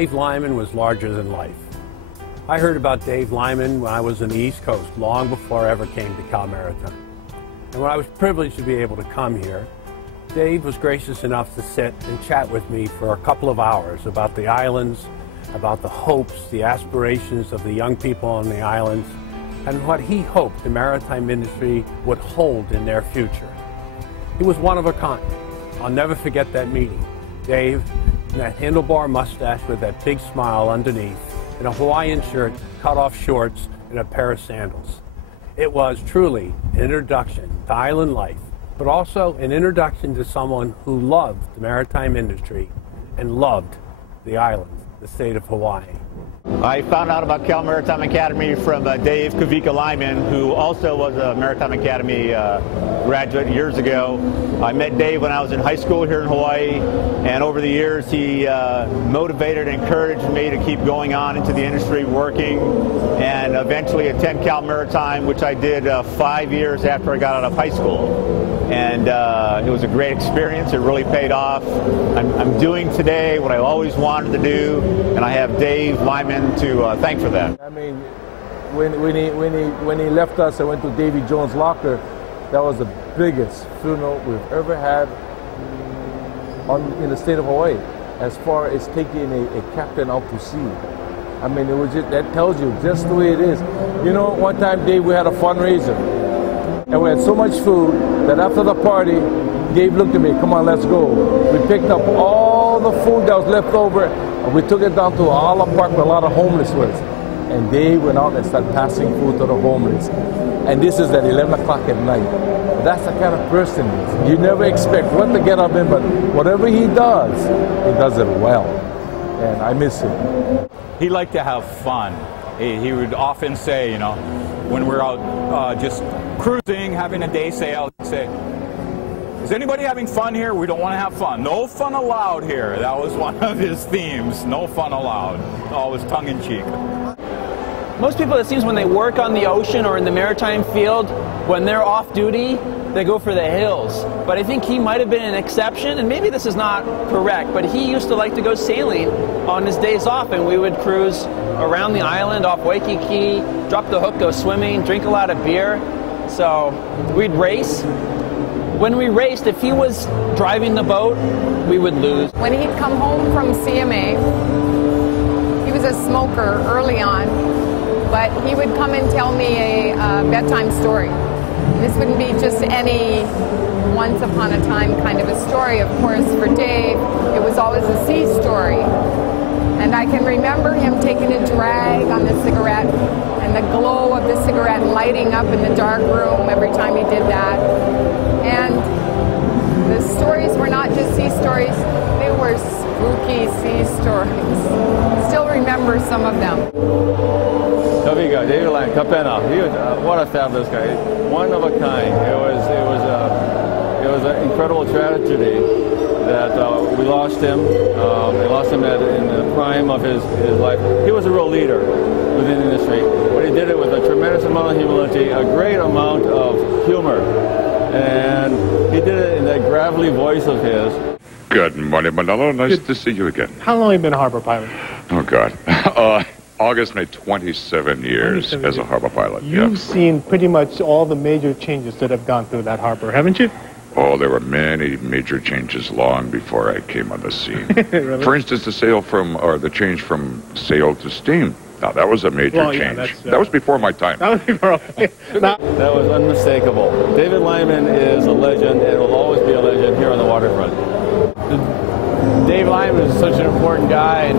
Dave Lyman was larger than life. I heard about Dave Lyman when I was on the East Coast, long before I ever came to Cal Maritime. And when I was privileged to be able to come here, Dave was gracious enough to sit and chat with me for a couple of hours about the islands, about the hopes, the aspirations of the young people on the islands, and what he hoped the maritime industry would hold in their future. He was one of a kind. I'll never forget that meeting. Dave, in that handlebar mustache with that big smile underneath, in a Hawaiian shirt, cut-off shorts, and a pair of sandals. It was truly an introduction to island life, but also an introduction to someone who loved the maritime industry and loved the island, the state of Hawaii. I found out about Cal Maritime Academy from Dave Kavika Lyman, who also was a Maritime Academy graduate years ago. I met Dave when I was in high school here in Hawaii, and over the years he motivated and encouraged me to keep going on into the industry, working, and eventually attend Cal Maritime, which I did 5 years after I got out of high school. And it was a great experience. It really paid off. I'm doing today what I always wanted to do, and I have Dave Lyman to thank for that. I mean, when he left us and went to Davy Jones' locker, that was the biggest funeral we've ever had in the state of Hawaii, as far as taking a captain out to sea. I mean, it was just, that tells you just the way it is. You know, one time, Dave, we had a fundraiser, and we had so much food that after the party, Dave looked at me, come on, let's go. We picked up all the food that was left over, and we took it down to Ala Park where a lot of homeless was. And Dave went out and started passing food to the homeless. And this is at 11 o'clock at night. That's the kind of person he is. You never expect what to get up in, but whatever he does it well. And I miss him. He liked to have fun. He would often say, you know, when we're out just cruising, having a day sail, he'd say, is anybody having fun here? We don't want to have fun. No fun allowed here. That was one of his themes. No fun allowed. Always tongue-in-cheek. Most people, it seems, when they work on the ocean or in the maritime field, when they're off duty, they go for the hills. But I think he might have been an exception, and maybe this is not correct, but he used to like to go sailing on his days off, and we would cruise around the island off Waikiki, drop the hook, go swimming, drink a lot of beer. So we'd race. When we raced, if he was driving the boat, we would lose. When he'd come home from CMA, he was a smoker early on, but he would come and tell me a bedtime story. This wouldn't be just any once upon a time kind of a story. Of course, for Dave, it was always a sea story. And I can remember him taking a drag on the cigarette and the glow of the cigarette lighting up in the dark room every time he did that. And the stories were not just sea stories, they were spooky sea stories. Still remember some of them. Kavika, David Lyman, Kapena, he was what a fabulous guy, one of a kind. It was an incredible tragedy that we lost him. We lost him in the prime of his life. He was a real leader within the industry, but he did it with a tremendous amount of humility, a great amount of humor, and he did it in that gravelly voice of his. Good morning, Manolo. Nice to see you again. How long have you been a harbor pilot? Oh, God. August made 27 years as a harbor pilot. You've seen pretty much all the major changes that have gone through that harbor, haven't you? Oh, there were many major changes long before I came on the scene. Really? For instance, the change from sail to steam. Now, that was a major change. That was before my time. That was before. That was unmistakable. David Lyman is a legend and will always be a legend here on the waterfront. Dave Lyman is such an important guy, and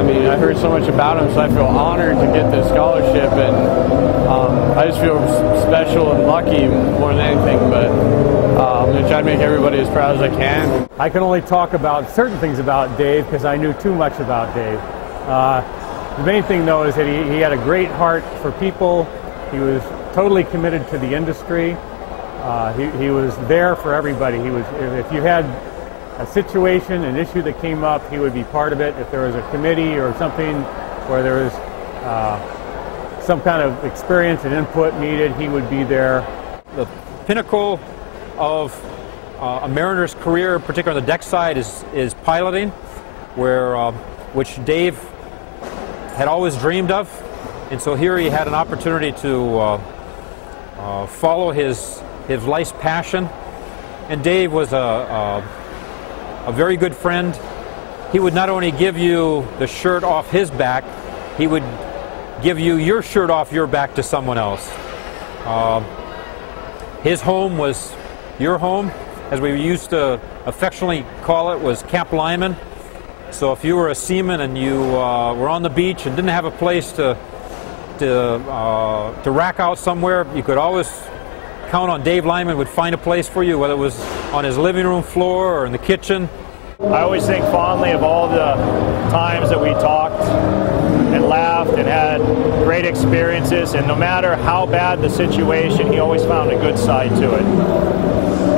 I mean, I heard so much about him, so I feel honored to get this scholarship, and I just feel special and lucky more than anything, but I'm going to try to make everybody as proud as I can. I can only talk about certain things about Dave because I knew too much about Dave. The main thing, though, is that he had a great heart for people. He was totally committed to the industry. He was there for everybody. If you had a situation, an issue that came up, he would be part of it. If there was a committee or something where there was some kind of experience and input needed, he would be there. The pinnacle of a mariner's career, particularly on the deck side, is piloting, where which Dave had always dreamed of. And so here he had an opportunity to follow his life's passion. And Dave was a very good friend. He would not only give you the shirt off his back, he would give you your shirt off your back to someone else. His home was your home, as we used to affectionately call it, was Camp Lyman. So if you were a seaman and you were on the beach and didn't have a place to rack out somewhere, you could always count on Dave Lyman would find a place for you, whether it was on his living room floor or in the kitchen. I always think fondly of all the times that we talked and laughed and had great experiences, and no matter how bad the situation, he always found a good side to it.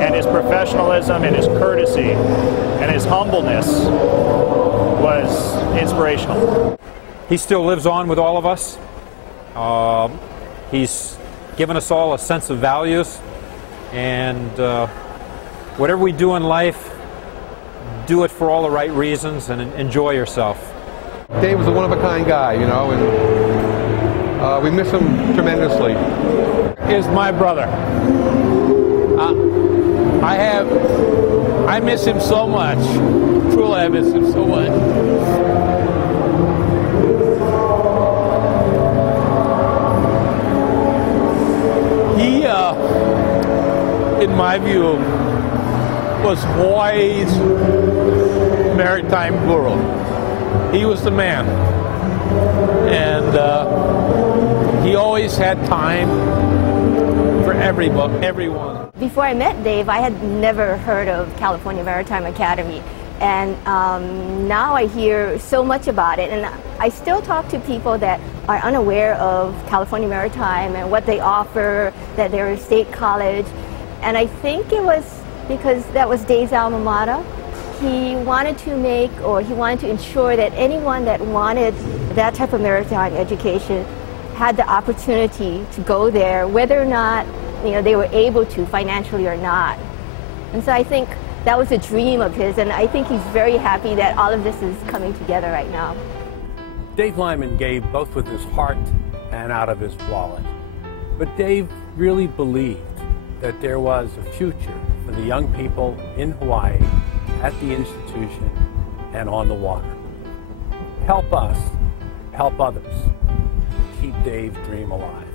And his professionalism and his courtesy and his humbleness was inspirational. He still lives on with all of us. He's given us all a sense of values, and whatever we do in life, do it for all the right reasons and enjoy yourself. Dave was a one-of-a-kind guy, you know, and we miss him tremendously. Is my brother. I miss him so much. Truly, I miss him so much. He, in my view, was Hawaii's maritime guru. He was the man, and he always had time for everyone. Before I met Dave, I had never heard of California Maritime Academy, and now I hear so much about it, and I still talk to people that are unaware of California Maritime and what they offer, that they're a state college, and I think it was because that was Dave's alma mater. He wanted to ensure that anyone that wanted that type of maritime education had the opportunity to go there, whether or not they were able to financially or not. And so I think that was a dream of his, and I think he's very happy that all of this is coming together right now. Dave Lyman gave both with his heart and out of his wallet. But Dave really believed that there was a future for the young people in Hawaii, at the institution, and on the water. Help us help others. Keep Dave's dream alive.